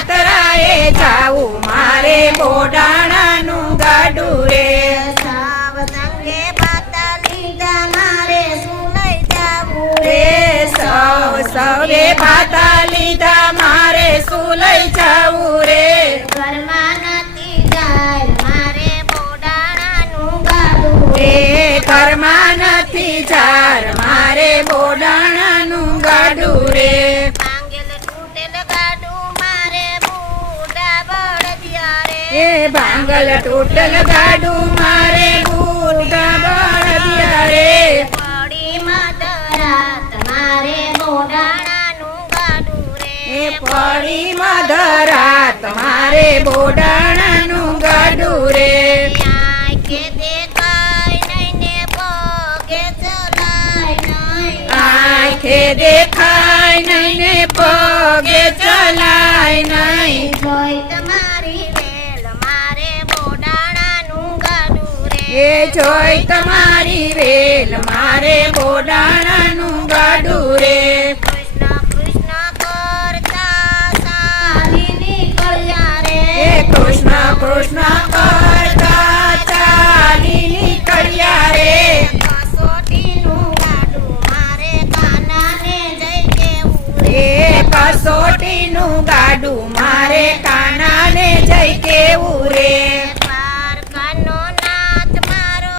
જાતરાએ જાવું મારે બોડાણાનું ગાડું રે સાવ સંગે ભાતા લીધા મારે શું લઈ જાવું રે સૌએ ભાતા લીધા મારે શું લઈ જાવું રે ઘરમાં નથી જાય મારે બોડાણાનું ગાડું રે ઘરમાં નથી જાર મારે બોડાણાનું ગાડું રે માંગેલ તૂટેલ ગાડું મારે બુઢા બળદિયા રે એ ભાંગલ તૂટલ ગાડું મારે બુઢા બળદિયા રે પડી મધરાત મારે બોડાણાનું ગાડું રે એ પડી મધરાત મારે બોડાણાનું ગાડું રે આંખે દેખાય નહીં ને પગે ચલાય નહીં આંખે દેખાય નહીં ને પગે ચલાય નહીં જોઈ તમારી વેલ મારે બોડાણાનું ગાડું રે એ જોઈ તમારી વેલ મારે બોડાણાનું ગાડું રે કૃષ્ણ કૃષ્ણ કરતા ચાલી નીકળ્યા રે એ કૃષ્ણ કૃષ્ણ કરતા ચાલી નીકળ્યા રે કસોટીનું ગાડું મારે કાનાને જઈ કેવું રે એ કસોટીનું ગાડું મારે કાનાને જઈ કેવું રે